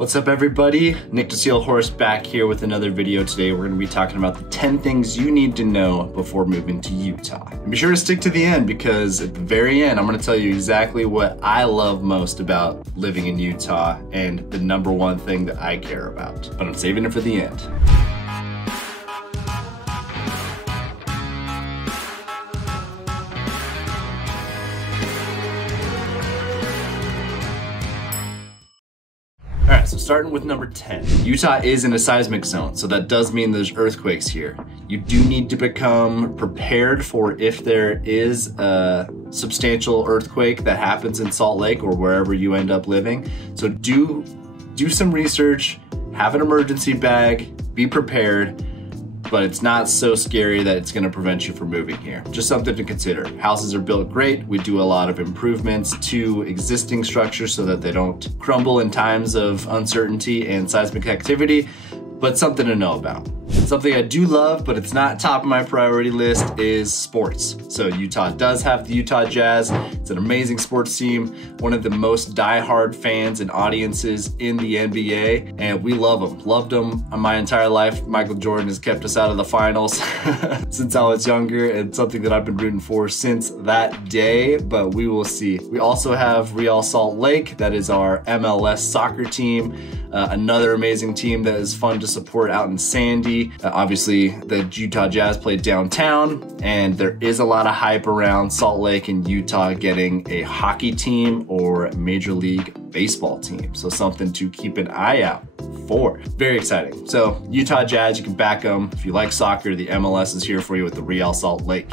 What's up everybody? Nic DeSeelhorst back here with another video. Today we're going to be talking about the 10 things you need to know before moving to Utah. And be sure to stick to the end because at the very end I'm going to tell you exactly what I love most about living in Utah and the number one thing that I care about. But I'm saving it for the end. All right, so starting with number 10. Utah is in a seismic zone, so that does mean there's earthquakes here. You do need to become prepared for if there is a substantial earthquake that happens in Salt Lake or wherever you end up living. So do some research, have an emergency bag, be prepared, but it's not so scary that it's gonna prevent you from moving here. Just something to consider. Houses are built great. We do a lot of improvements to existing structures so that they don't crumble in times of uncertainty and seismic activity, but something to know about. Something I do love, but it's not top of my priority list, is sports. So Utah does have the Utah Jazz. It's an amazing sports team, one of the most diehard fans and audiences in the NBA, and we love them. Loved them my entire life. Michael Jordan has kept us out of the finals since I was younger, and something that I've been rooting for since that day, but we will see. We also have Real Salt Lake. That is our MLS soccer team. Another amazing team that is fun to support out in Sandy. Obviously, the Utah Jazz play downtown, and there is a lot of hype around Salt Lake and Utah getting a hockey team or a Major League Baseball team. So something to keep an eye out for. Very exciting. So Utah Jazz, you can back them. If you like soccer, the MLS is here for you with the Real Salt Lake.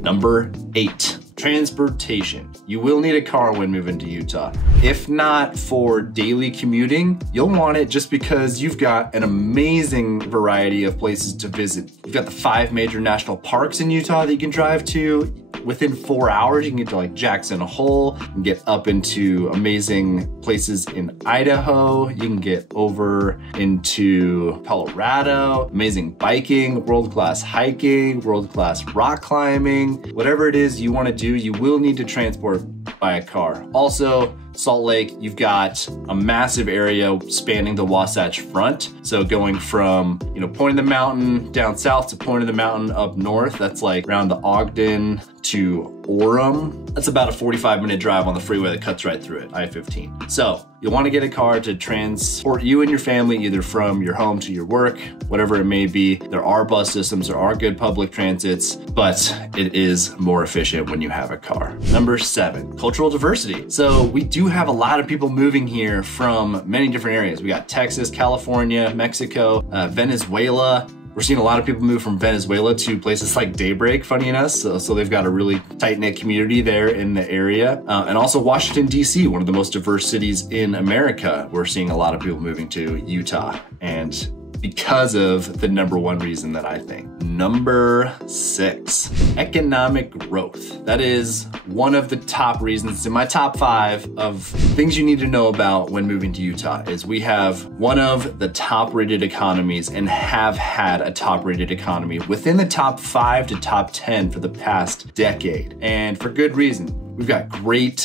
Number 8. Transportation. You will need a car when moving to Utah. If not for daily commuting, you'll want it just because you've got an amazing variety of places to visit. You've got the 5 major national parks in Utah that you can drive to. Within 4 hours, you can get to like Jackson Hole, you can get up into amazing places in Idaho, you can get over into Colorado, amazing biking, world-class hiking, world-class rock climbing. Whatever it is you want to do, you will need to transport by a car. Also, Salt Lake, you've got a massive area spanning the Wasatch Front. So going from, Point of the Mountain down south to Point of the Mountain up north, that's like around the Ogden to Orem. That's about a 45-minute drive on the freeway that cuts right through it, I-15. So you'll want to get a car to transport you and your family either from your home to your work, whatever it may be. There are bus systems, there are good public transits, but it is more efficient when you have a car. Number 7, cultural diversity. So we do have a lot of people moving here from many different areas. We got Texas, California, Mexico, Venezuela. We're seeing a lot of people move from Venezuela to places like Daybreak, funny enough. So they've got a really tight-knit community there in the area. And also Washington, D.C., one of the most diverse cities in America. We're seeing a lot of people moving to Utah, and because of the number one reason that I think. Number 6, economic growth. That is one of the top reasons. It's in my top 5 of things you need to know about when moving to Utah is we have one of the top rated economies and have had a top rated economy within the top 5 to top 10 for the past decade. And for good reason. We've got great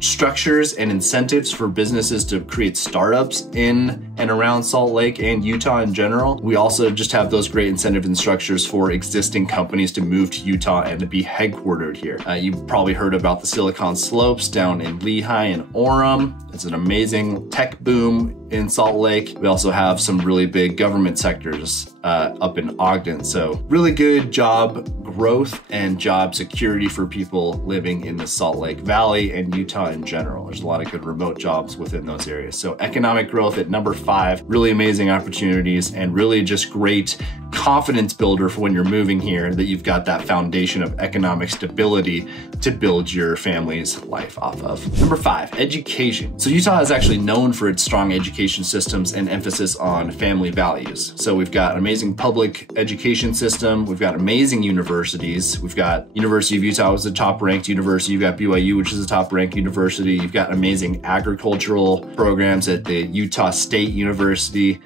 structures and incentives for businesses to create startups in and around Salt Lake and Utah in general. We also just have those great incentives and structures for existing companies to move to Utah and to be headquartered here. You've probably heard about the Silicon Slopes down in Lehi and Orem. It's an amazing tech boom in Salt Lake. We also have some really big government sectors up in Ogden. So really good job growth and job security for people living in the Salt Lake Valley and Utah in general. There's a lot of good remote jobs within those areas. So economic growth at number 5, really amazing opportunities and really just great confidence builder for when you're moving here, that you've got that foundation of economic stability to build your family's life off of. Number 5, education. So Utah is actually known for its strong education systems and emphasis on family values. So we've got an amazing public education system. We've got amazing universities. We've got University of Utah, was the top ranked university. You've got BYU, which is a top ranked university. You've got amazing agricultural programs at the Utah State University.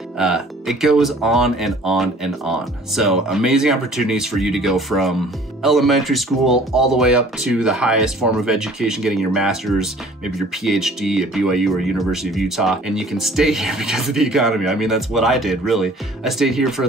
It goes on and on and on. So amazing opportunities for you to go from elementary school all the way up to the highest form of education, getting your master's, maybe your PhD at BYU or University of Utah, and you can stay here because of the economy. I mean, that's what I did, really. I stayed here for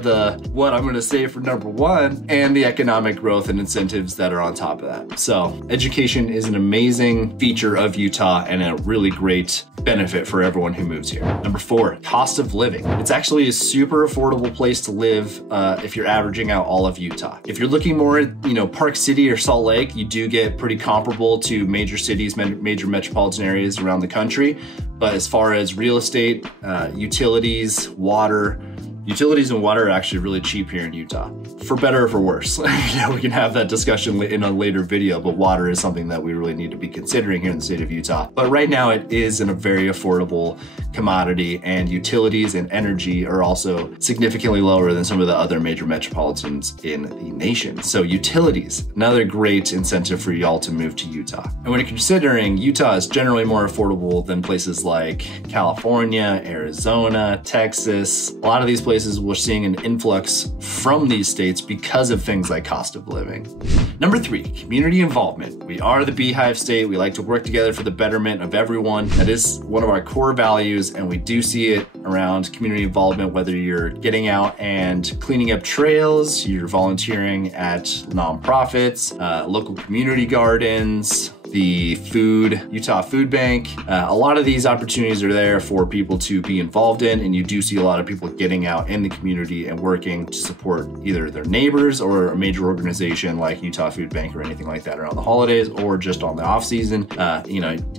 what I'm gonna say for number one, and the economic growth and incentives that are on top of that. So education is an amazing feature of Utah and a really great benefit for everyone who moves here. Number four, cost of living. It's actually a super affordable place to live if you're averaging out all of Utah. If you're looking more at, Park City or Salt Lake, you do get pretty comparable to major cities, major metropolitan areas around the country. But as far as real estate, utilities and water are actually really cheap here in Utah, for better or for worse. Yeah, we can have that discussion in a later video, but water is something that we really need to be considering here in the state of Utah. But right now it is a very affordable commodity, and utilities and energy are also significantly lower than some of the other major metropolitans in the nation. So utilities, another great incentive for y'all to move to Utah. And when you're considering, Utah is generally more affordable than places like California, Arizona, Texas. A lot of these places we're seeing an influx from these states because of things like cost of living. Number three, community involvement. We are the Beehive State. We like to work together for the betterment of everyone. That is one of our core values, and we do see it around community involvement, whether you're getting out and cleaning up trails, you're volunteering at nonprofits, local community gardens, the Utah Food Bank. A lot of these opportunities are there for people to be involved in, and you do see a lot of people getting out in the community and working to support either their neighbors or a major organization like Utah Food Bank or anything like that around the holidays or just on the off season.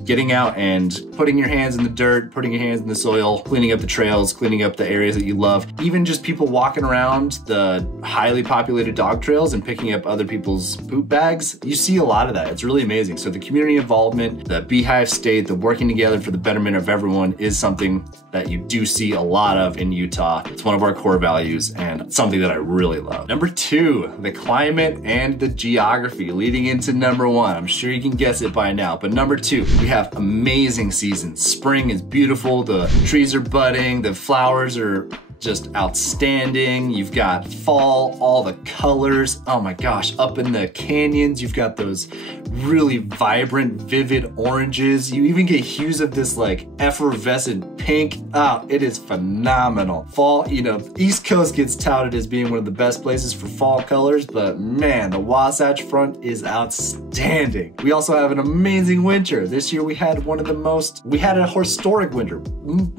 Getting out and putting your hands in the dirt, putting your hands in the soil, cleaning up the trails, cleaning up the areas that you love. Even just people walking around the highly populated dog trails and picking up other people's poop bags. You see a lot of that. It's really amazing. So the community involvement, the Beehive State, the working together for the betterment of everyone is something that you do see a lot of in Utah. It's one of our core values and something that I really love. Number two, the climate and the geography, leading into number one. I'm sure you can guess it by now, but number two, we have amazing seasons. Spring is beautiful, the trees are budding, the flowers are just outstanding. You've got fall, all the colors. Oh my gosh, up in the canyons, you've got those really vibrant, vivid oranges. You even get hues of this like effervescent pink. Oh, it is phenomenal. Fall, East Coast gets touted as being one of the best places for fall colors, but man, the Wasatch Front is outstanding. We also have an amazing winter. This year we had a historic winter.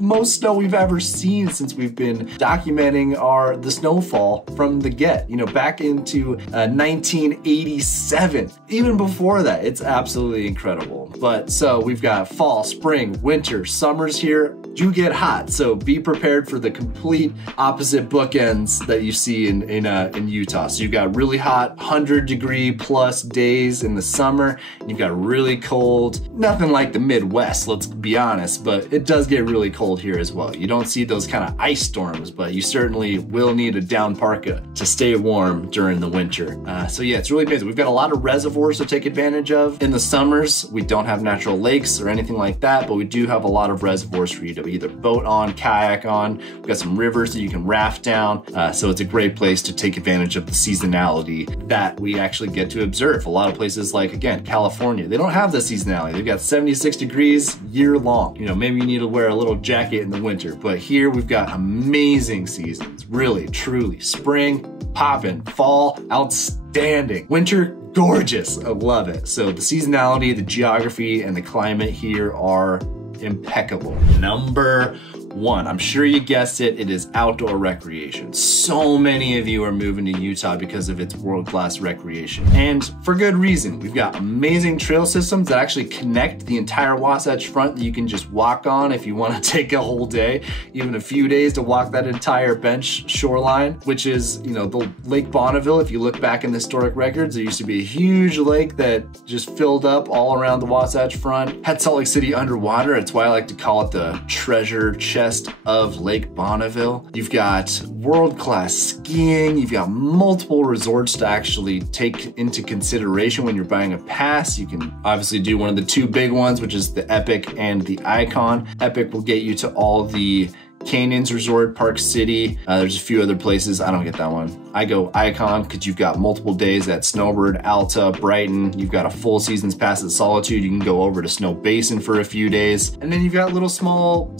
Most snow we've ever seen since we've been documenting the snowfall from the get, back into 1987. Even before that, it's absolutely incredible. But so we've got fall, spring, winter, summers here do get hot. So be prepared for the complete opposite bookends that you see in Utah. So you've got really hot 100-degree plus days in the summer, and you've got really cold, nothing like the Midwest, let's be honest, but it does get really cold here as well. You don't see those kind of ice storms, but you certainly will need a down parka to stay warm during the winter. So yeah, it's really amazing. We've got a lot of reservoirs to take advantage of. In the summers, we don't have natural lakes or anything like that, but we do have a lot of reservoirs for you to either boat on, kayak on. We've got some rivers that you can raft down. So it's a great place to take advantage of the seasonality that we actually get to observe. A lot of places like, again, California, they don't have the seasonality. They've got 76 degrees year long. Maybe you need to wear a little jacket in the winter, but here we've got amazing seasons. Really, truly. Spring, poppin'. Fall, outstanding. Winter, gorgeous. I love it. So the seasonality, the geography, and the climate here are impeccable. Number one, I'm sure you guessed it, it is outdoor recreation. So many of you are moving to Utah because of its world-class recreation. And for good reason. We've got amazing trail systems that actually connect the entire Wasatch Front that you can just walk on if you want to take a whole day, even a few days to walk that entire bench shoreline, which is, the Lake Bonneville. If you look back in the historic records, there used to be a huge lake that just filled up all around the Wasatch Front. Had Salt Lake City underwater. That's why I like to call it the treasure chest of Lake Bonneville. You've got world-class skiing. You've got multiple resorts to actually take into consideration when you're buying a pass. You can obviously do one of the two big ones, which is the Epic and the Icon. Epic will get you to all the Canyons Resort, Park City. There's a few other places. I don't get that one. I go Icon because you've got multiple days at Snowbird, Alta, Brighton. You've got a full season's pass at Solitude. You can go over to Snow Basin for a few days. And then you've got little small,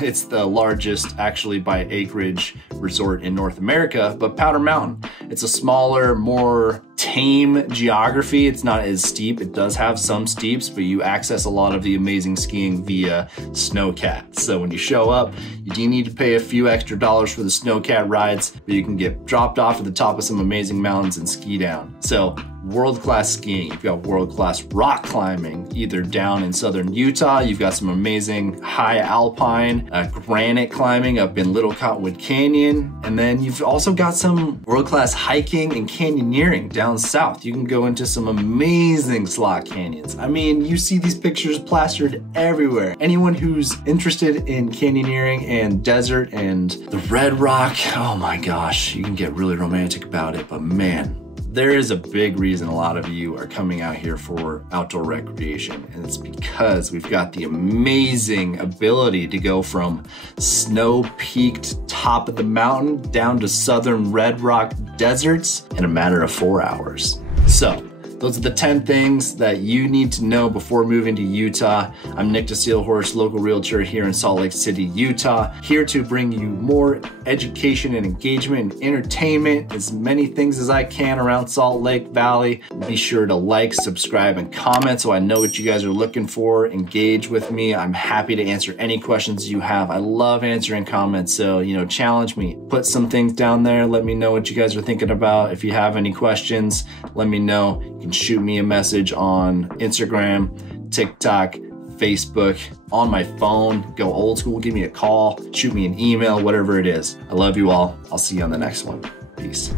it's the largest actually by acreage resort in North America, but Powder Mountain. It's a smaller, more tame geography. It's not as steep. It does have some steeps, but you access a lot of the amazing skiing via Snowcat. So when you show up, you do need to pay a few extra dollars for the Snowcat rides, but you can get dropped off at the top of some amazing mountains and ski down. So world-class skiing. You've got world-class rock climbing, either down in southern Utah. You've got some amazing high alpine granite climbing up in Little Cottonwood Canyon. And then you've also got some world-class hiking and canyoneering down south. You can go into some amazing slot canyons. I mean, you see these pictures plastered everywhere. Anyone who's interested in canyoneering and desert and the red rock, oh my gosh, you can get really romantic about it, but man, there is a big reason a lot of you are coming out here for outdoor recreation, and it's because we've got the amazing ability to go from snow-peaked top of the mountain down to southern red rock deserts in a matter of 4 hours. So those are the 10 things that you need to know before moving to Utah. I'm Nic DeSeelhorst, local realtor here in Salt Lake City, Utah, here to bring you more education and engagement and entertainment, as many things as I can around Salt Lake Valley. Be sure to like, subscribe, and comment so I know what you guys are looking for. Engage with me. I'm happy to answer any questions you have. I love answering comments, so challenge me. Put some things down there. Let me know what you guys are thinking about. If you have any questions, let me know. You can shoot me a message on Instagram, TikTok, Facebook, on my phone. Go old school, give me a call, shoot me an email, whatever it is. I love you all. I'll see you on the next one. Peace.